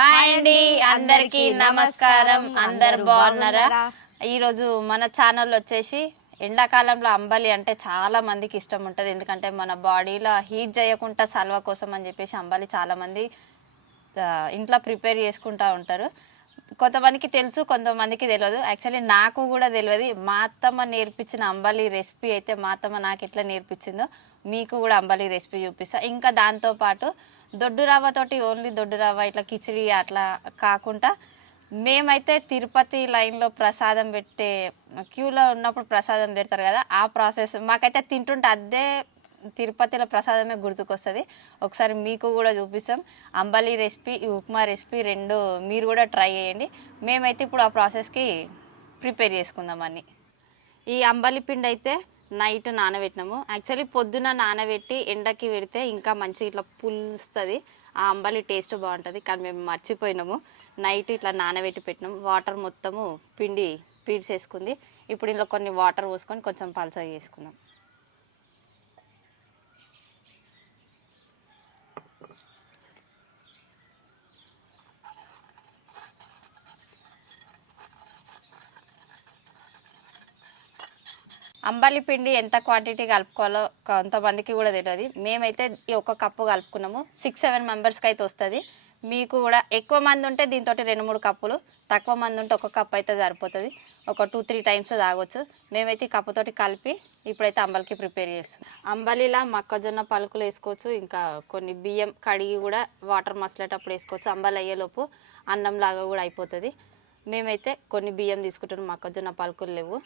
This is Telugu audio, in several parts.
హాయ్ అండి, అందరికీ నమస్కారం. అందరు బాగున్నారా? ఈరోజు మన ఛానల్ వచ్చేసి ఎండాకాలంలో అంబలి అంటే చాలా మందికి ఇష్టం ఉంటుంది. ఎందుకంటే మన బాడీలో హీట్ చేయకుండా సల్వ కోసం అని చెప్పేసి అంబలి చాలామంది ఇంట్లో ప్రిపేర్ చేసుకుంటూ ఉంటారు. కొంతమందికి తెలుసు, కొంతమందికి తెలియదు. యాక్చువల్లీ నాకు కూడా తెలియదు. మా అత్తమ్మ నేర్పించిన అంబలి రెసిపీ అయితే మా అత్తమ్మ నాకు ఎట్లా నేర్పించిందో మీకు కూడా అంబలి రెసిపీ చూపిస్తా. ఇంకా దాంతోపాటు దొడ్డు రవ్వతోటి ఓన్లీ దొడ్డు రవ్వ ఇట్లా కిచిడి అట్లా కాకుండా మేమైతే తిరుపతి లైన్లో ప్రసాదం పెట్టే క్యూలో ఉన్నప్పుడు ప్రసాదం పెడతారు కదా, ఆ ప్రాసెస్ మాకైతే తింటుంటే అదే తిరుపతిలో ప్రసాదమే గుర్తుకొస్తుంది. ఒకసారి మీకు కూడా చూపిస్తాం. అంబలి రెసిపీ, ఈ ఉప్మా రెసిపీ రెండు మీరు కూడా ట్రై చేయండి. మేమైతే ఇప్పుడు ఆ ప్రాసెస్కి ప్రిపేర్ చేసుకుందామని. ఈ అంబలి పిండి అయితే నైట్ నానబెట్టినాము. యాక్చువల్లీ పొద్దున నానబెట్టి ఎండకి పెడితే ఇంకా మంచిగా ఇట్లా పులుస్తుంది, ఆ అంబలి టేస్ట్ బాగుంటుంది. కానీ మేము మర్చిపోయినాము, నైట్ ఇట్లా నానబెట్టి పెట్టినాము. వాటర్ మొత్తము పిండి పీడ్చేసుకుంది. ఇప్పుడు ఇందులో కొన్ని వాటర్ పోసుకొని కొంచెం పలసగా చేసుకుందాం. అంబలి పిండి ఎంత క్వాంటిటీ కలుపుకోవాలో కొంతమందికి కూడా తెలియదు. మేమైతే ఈ ఒక కప్పు కలుపుకున్నాము. 6-7 మెంబర్స్కి అయితే వస్తుంది. మీకు కూడా ఎక్కువ మంది ఉంటే దీంతో 2-3 కప్పులు, తక్కువ మంది ఉంటే ఒక కప్పు అయితే సరిపోతుంది. ఒక 2-3 టైమ్స్ తాగొచ్చు. మేమైతే ఈ కప్పుతోటి కలిపి ఇప్పుడైతే అంబలికి ప్రిపేర్ చేస్తాం. అంబలిలా మొక్కజొన్న పలుకులు వేసుకోవచ్చు, ఇంకా కొన్ని బియ్యం కడిగి కూడా వాటర్ మసలేటప్పుడు వేసుకోవచ్చు. అంబలి అయ్యేలోపు అన్నంలాగా కూడా అయిపోతుంది. మేమైతే కొన్ని బియ్యం తీసుకుంటున్నాం, మొక్కజొన్న పలుకులు లేవు.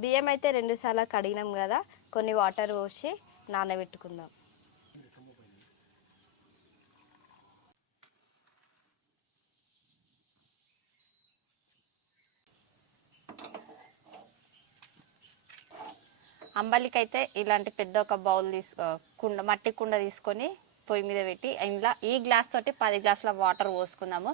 బియ్యం అయితే 2 సార్లు కడిగినాం కదా, కొన్ని వాటర్ పోసి నానబెట్టుకుందాం. అంబలికైతే ఇలాంటి పెద్ద ఒక బౌల్ కుండ, మట్టి కుండ తీసుకొని పొయ్యి మీద పెట్టి ఇంట్లో ఈ గ్లాస్ తోటి 10 గ్లాసుల వాటర్ పోసుకుందాము.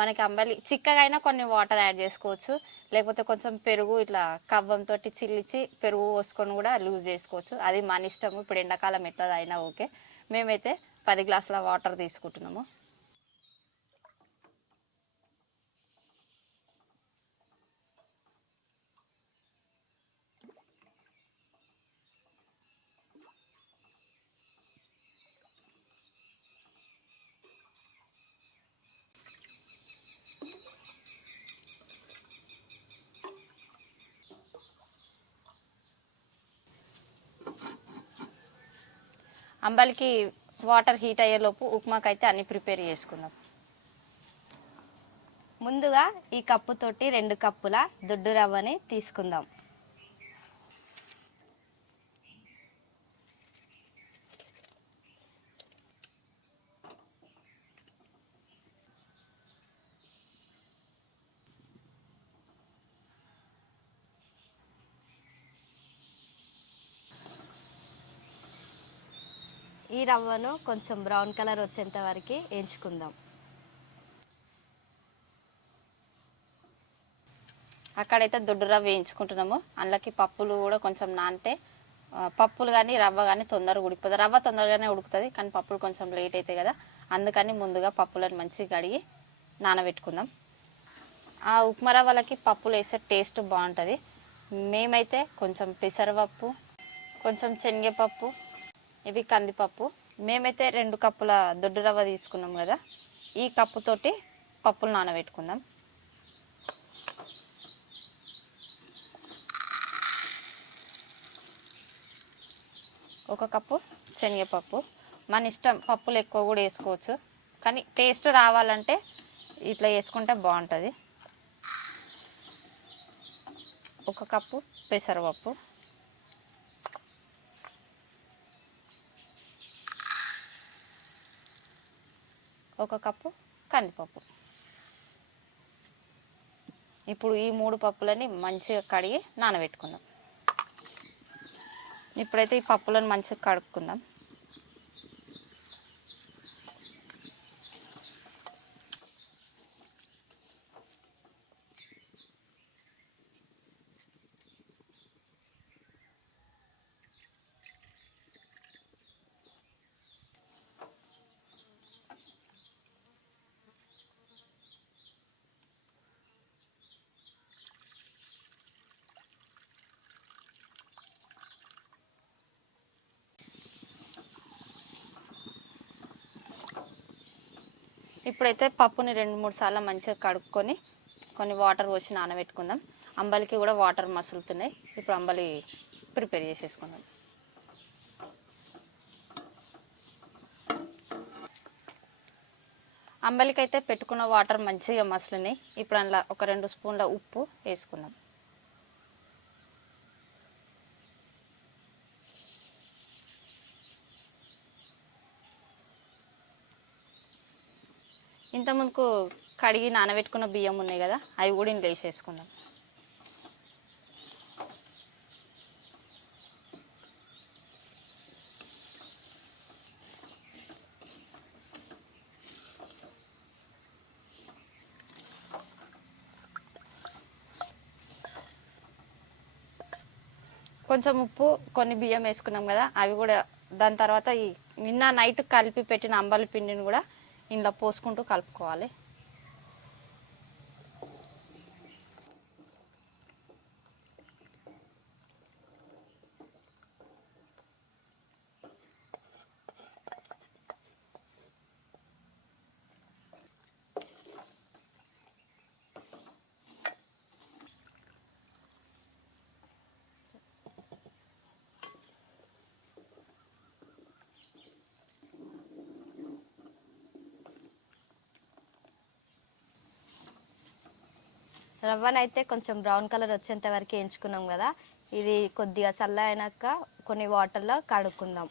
మనకి అంబలి చిక్కగా అయినా కొన్ని వాటర్ యాడ్ చేసుకోవచ్చు, లేకపోతే కొంచెం పెరుగు ఇట్లా కవ్వంతో చిల్లిచి పెరుగు పోసుకొని కూడా లూజ్ చేసుకోవచ్చు. అది మన ఇష్టము. ఇప్పుడు ఎండాకాలం ఎట్లా అయినా ఓకే. మేమైతే 10 గ్లాసుల వాటర్ తీసుకుంటున్నాము. అంబలికి వాటర్ హీట్ అయ్యేలోపు ఉప్మాకైతే అన్నీ ప్రిపేర్ చేసుకుందాం. ముందుగా ఈ కప్పుతోటి 2 కప్పుల దొడ్డు రవ్వని తీసుకుందాం. ఈ రవ్వను కొంచెం బ్రౌన్ కలర్ వచ్చేంత వరకు వేయించుకుందాం. అక్కడైతే దొడ్డు రవ్వ వేయించుకుంటున్నాము. అందులోకి పప్పులు కూడా కొంచెం నానితే పప్పులు కానీ రవ్వ కానీ తొందరగా ఉడికిపోతుంది. రవ్వ తొందరగానే ఉడుకుతుంది, కానీ పప్పులు కొంచెం లేట్ అవుతాయి కదా, అందుకని ముందుగా పప్పులను మంచిగా కడిగి నానబెట్టుకుందాం. ఆ ఉప్మా రవ్వలకి పప్పులు వేస్తే టేస్ట్ బాగుంటుంది. మేమైతే కొంచెం పెసరపప్పు, కొంచెం శనగపప్పు, ఇది కందిపప్పు. మేమైతే 2 కప్పుల దొడ్డు రవ్వ తీసుకున్నాం కదా, ఈ కప్పుతోటి పప్పులు నానబెట్టుకుందాం. ఒక కప్పు శనగపప్పు. మన ఇష్టం, పప్పులు ఎక్కువ కూడా వేసుకోవచ్చు, కానీ టేస్ట్ రావాలంటే ఇట్లా వేసుకుంటే బాగుంటుంది. 1 కప్పు పెసరపప్పు, 1 కప్పు కందిపప్పు. ఇప్పుడు ఈ 3 పప్పులని మంచిగా కడిగి నానబెట్టుకుందాం. ఇప్పుడైతే ఈ పప్పులను మంచిగా కడుక్కుందాం. ఇప్పుడైతే పప్పుని 2-3 సార్లు మంచిగా కడుక్కొని కొన్ని వాటర్ పోసి నానబెట్టుకుందాం. అంబలికి కూడా వాటర్ మసులుతున్నాయి. ఇప్పుడు అంబలి ప్రిపేర్ చేసేసుకుందాం. అంబలికైతే పెట్టుకున్న వాటర్ మంచిగా మసలినాయి. ఇప్పుడు అందులో ఒక 2 స్పూన్ల ఉప్పు వేసుకుందాం. ఇంతకుముందుకు కడిగి నానబెట్టుకున్న బియ్యం ఉన్నాయి కదా, అవి కూడా ఇందులో వేసేసుకుందాం. కొంచెం ఉప్పు, కొన్ని బియ్యం వేసుకున్నాం కదా, అవి కూడా దాని తర్వాత ఈ నిన్న నైట్ కలిపి పెట్టిన అంబలి పిండిని కూడా ఇందులో పోసుకుంటూ కలుపుకోవాలి. రవ్వనైతే కొంచెం బ్రౌన్ కలర్ వచ్చేంత వరకు వేయించుకున్నాం కదా, ఇది కొద్దిగా చల్ల అయినాక కొన్ని వాటర్లో కడుక్కుందాం.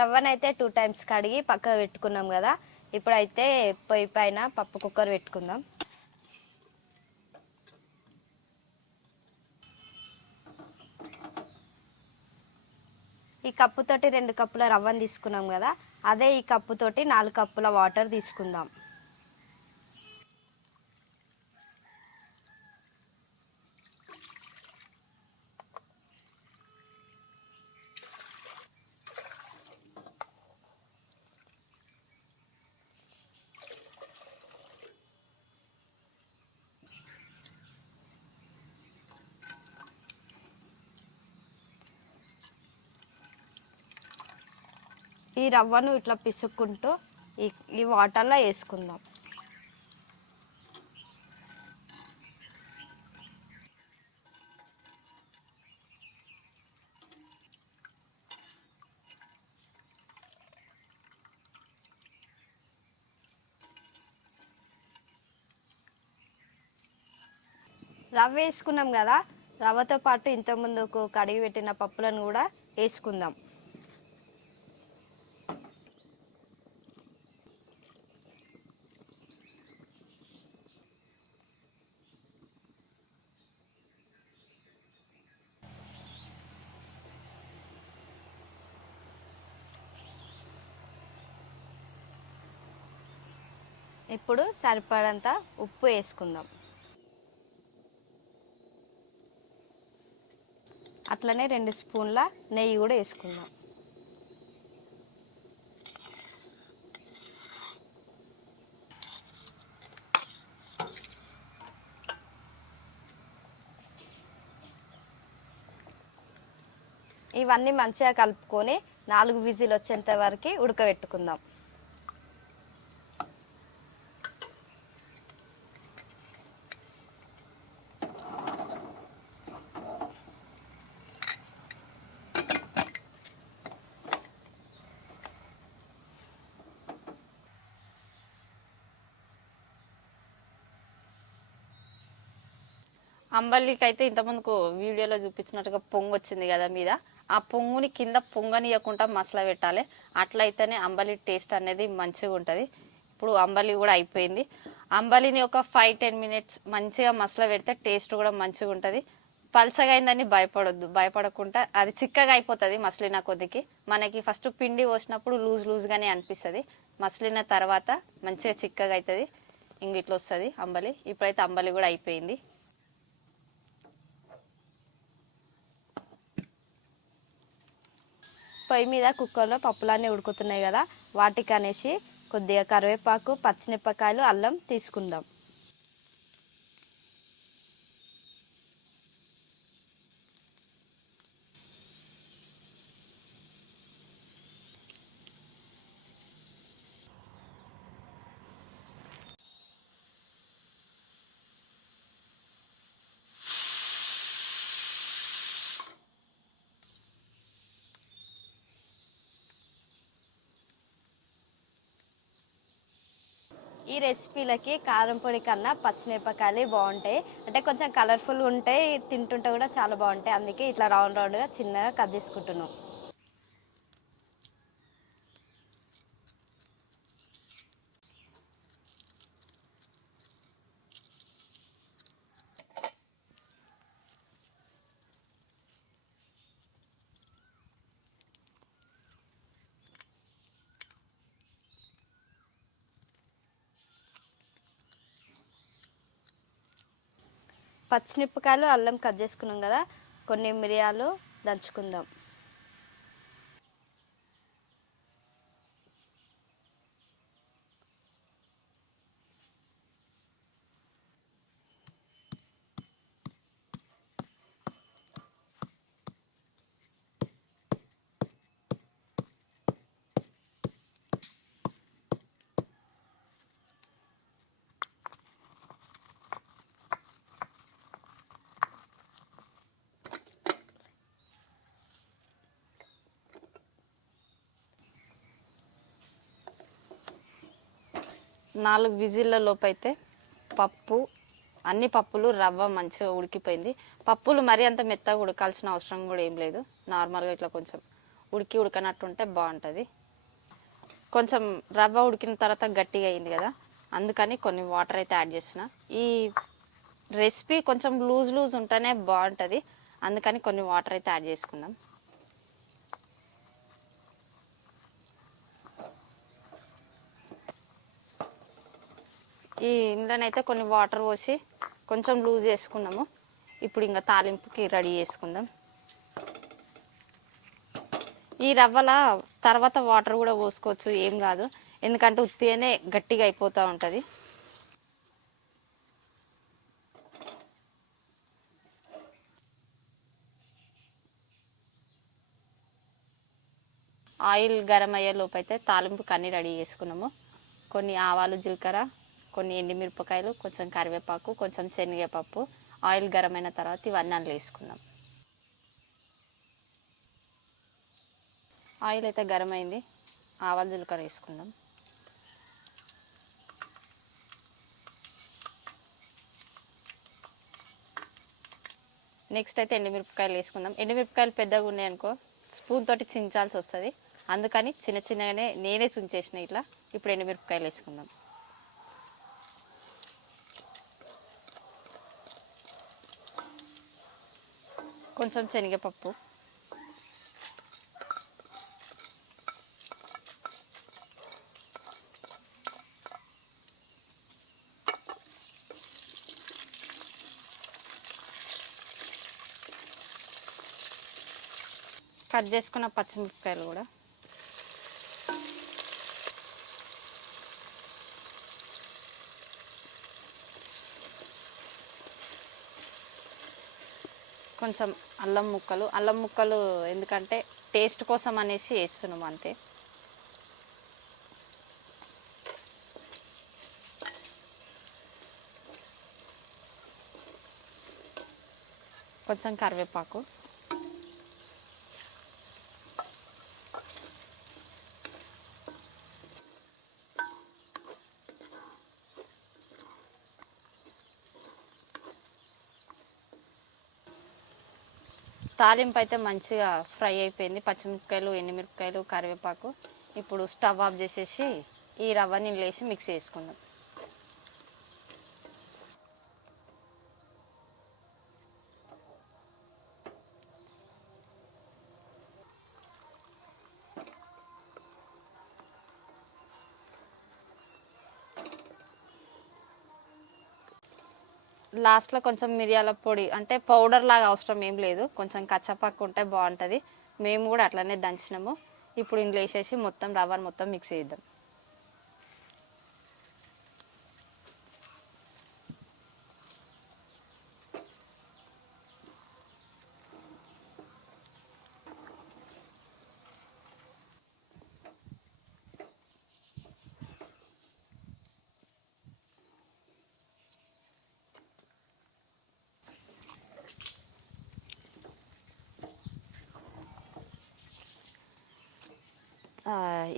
రవ్వనైతే 2 టైమ్స్ కడిగి పక్కకు పెట్టుకున్నాం కదా, ఇప్పుడైతే పొయ్యి పైన పప్పు కుక్కర్ పెట్టుకుందాం. ఈ కప్పుతోటి 2 కప్పుల రవ్వను తీసుకున్నాం కదా, అదే ఈ కప్పుతోటి 4 కప్పుల వాటర్ తీసుకుందాం. ఈ రవ్వను ఇట్లా పిసుక్కుంటూ ఈ వాటర్లో వేసుకుందాం. రవ్వ వేసుకున్నాం కదా, రవ్వతో పాటు ఇంతకుముందుకు కడిగి పెట్టిన పప్పులను కూడా వేసుకుందాం. ఇప్పుడు సరిపడంత ఉప్పు వేసుకుందాం. అట్లనే 2 స్పూన్ల నెయ్యి కూడా వేసుకుందాం. ఇవన్నీ మంచిగా కలుపుకొని 4 విజిల్ వచ్చేంత వరకు ఉడకబెట్టుకుందాం. అంబలికి అయితే ఇంతకుముందుకు వీడియోలో చూపించినట్టుగా పొంగు వచ్చింది కదా మీద, ఆ పొంగుని కింద పొంగనియకుండా మసాలా పెట్టాలి. అట్లయితేనే అంబలి టేస్ట్ అనేది మంచిగా ఉంటుంది. ఇప్పుడు అంబలి కూడా అయిపోయింది. అంబలిని ఒక 5-10 మినిట్స్ మంచిగా మసాలా పెడితే టేస్ట్ కూడా మంచిగా ఉంటుంది. పల్చగా అయిందని భయపడకుండా అది చిక్కగా అయిపోతుంది మసలిన కొద్దికి. మనకి ఫస్ట్ పిండి పోసినప్పుడు లూజ్గానే అనిపిస్తుంది. మసలిన తర్వాత మంచిగా చిక్కగా అవుతుంది, ఇంక ఇట్లా వస్తుంది అంబలి. ఇప్పుడైతే అంబలి కూడా అయిపోయింది. పొయ్యి మీద కుక్కర్లో పప్పులన్నీ ఉడుకుతున్నాయి కదా, వాటికి అనేసి కొద్దిగా కరివేపాకు, పచ్చిమిరపకాయలు, అల్లం తీసుకుందాం. ఈ రెసిపీలకి కారం పొడి కన్నా పచ్చిమిరపకాయలు బాగుంటాయి. అంటే కొంచెం కలర్ఫుల్గా ఉంటాయి, తింటుంటే కూడా చాలా బాగుంటాయి. అందుకే ఇట్లా రౌండ్గా చిన్నగా కట్ చేసుకుంటున్నాం. పచ్చిమిరపకాయలు, అల్లం కట్ చేసుకున్నాం కదా, కొన్ని మిరియాలు దంచుకుందాం. నాలుగు విజిల్ల లోపు అయితే అన్ని పప్పులు రవ్వ మంచిగా ఉడికిపోయింది. పప్పులు మరీ అంత మెత్తగా ఉడకాల్సిన అవసరం కూడా ఏం లేదు. నార్మల్గా ఇట్లా కొంచెం ఉడకనట్టుంటే బాగుంటుంది. కొంచెం రవ్వ ఉడికిన తర్వాత గట్టిగా అయింది కదా, అందుకని కొన్ని వాటర్ అయితే యాడ్ చేసిన. ఈ రెసిపీ కొంచెం లూజ్ ఉంటేనే బాగుంటుంది, అందుకని కొన్ని వాటర్ అయితే యాడ్ చేసుకుందాం. ఈ ఇందులోనైతే కొన్ని వాటర్ పోసి కొంచెం లూజ్ చేసుకున్నాము. ఇప్పుడు ఇంకా తాలింపుకి రెడీ చేసుకుందాం. ఈ రవ్వల తర్వాత వాటర్ కూడా పోసుకోవచ్చు, ఏం కాదు. ఎందుకంటే ఉత్తిగానే గట్టిగా అయిపోతూ ఉంటుంది. ఆయిల్ గరం అయ్యే లోపు అయితే తాలింపుకి అన్నీ రెడీ చేసుకున్నాము. కొన్ని ఆవాలు, జీలకర్ర, కొన్ని ఎండుమిరపకాయలు, కొంచెం కరివేపాకు, కొంచెం శనగపప్పు. ఆయిల్ గరం అయిన తర్వాత ఇవన్నీ అందులో వేసుకుందాం. ఆయిల్ అయితే గరం అయింది, ఆవాలు, జీలకర్ర వేసుకుందాం. నెక్స్ట్ అయితే ఎండుమిరపకాయలు వేసుకుందాం. ఎండుమిరపకాయలు పెద్దగా ఉన్నాయనుకో స్పూన్ తోటి చించాల్సి వస్తుంది, అందుకని చిన్నగానే నేనే చుంచేసిన ఇట్లా. ఇప్పుడు ఎండుమిరపకాయలు వేసుకుందాం. కొంచెం శనగపప్పు, కట్ చేసుకున్న పచ్చిమిరపకాయలు కూడా కొంచెం అల్లం ముక్కలు ఎందుకంటే టేస్ట్ కోసం అనేసి వేస్తున్నాం అంతే. కొంచెం కరివేపాకు, తాలింపు అయితే మంచిగా ఫ్రై అయిపోయింది. పచ్చిమిరపకాయలు, ఎండుమిరపకాయలు, కరివేపాకు. ఇప్పుడు స్టవ్ ఆఫ్ చేసేసి ఈ రవ్వని వేసి మిక్స్ చేసుకుందాం. లాస్ట్లో కొంచెం మిరియాల పొడి అంటే పౌడర్ లాగా అవసరం ఏం లేదు, కొంచెం కచ్చపక్క ఉంటే బాగుంటుంది. మేము కూడా అట్లనే దంచినాము. ఇప్పుడు ఇందులో వేసేసి మొత్తం రవ్వను మొత్తం మిక్స్ చేద్దాం.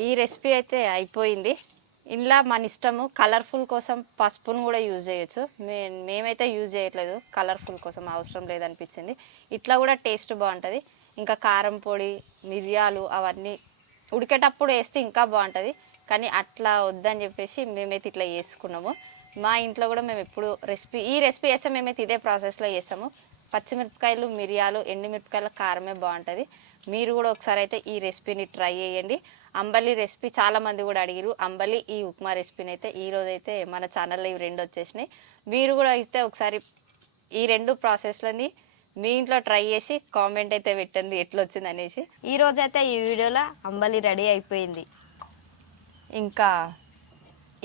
ఈ రెసిపీ అయితే అయిపోయింది. ఇంట్లో మన ఇష్టము. కలర్ఫుల్ కోసం పసుపును కూడా యూజ్ చేయొచ్చు. మేమైతే యూజ్ చేయట్లేదు, కలర్ఫుల్ కోసం అవసరం లేదనిపించింది. ఇట్లా కూడా టేస్ట్ బాగుంటుంది. ఇంకా కారం పొడి, మిరియాలు అవన్నీ ఉడికేటప్పుడు వేస్తే ఇంకా బాగుంటుంది. కానీ అట్లా వద్దని చెప్పేసి మేమైతే ఇట్లా చేసుకున్నాము. మా ఇంట్లో కూడా మేము ఎప్పుడు ఈ రెసిపీ వేస్తే మేమైతే ఇదే ప్రాసెస్లో చేస్తాము. పచ్చిమిరపకాయలు, మిరియాలు, ఎండుమిరపకాయల కారమే బాగుంటుంది. మీరు కూడా ఒకసారి అయితే ఈ రెసిపీని ట్రై చేయండి. అంబలి రెసిపీ చాలామంది కూడా అడిగిరు. అంబలి, ఈ ఉప్మా రెసిపీని అయితే ఈరోజైతే మన ఛానల్లో ఇవి రెండు వచ్చేసినాయి. మీరు కూడా అయితే ఒకసారి ఈ రెండు ప్రాసెస్లని మీ ఇంట్లో ట్రై చేసి కామెంట్ అయితే పెట్టండి ఎట్లా వచ్చింది అనేసి. ఈరోజైతే ఈ వీడియోలో అంబలి రెడీ అయిపోయింది. ఇంకా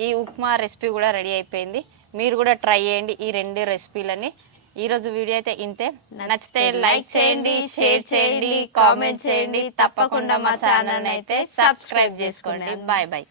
ఈ ఉప్మా రెసిపీ కూడా రెడీ అయిపోయింది. మీరు కూడా ట్రై చేయండి ఈ రెండు రెసిపీలని. ఈరోజు వీడియో అయితే ఇంతే. నచ్చితే లైక్ చేయండి, షేర్ చేయండి, కామెంట్ చేయండి. తప్పకుండా మా ఛానల్ అయితే సబ్స్క్రైబ్ చేసుకోండి. Bye bye.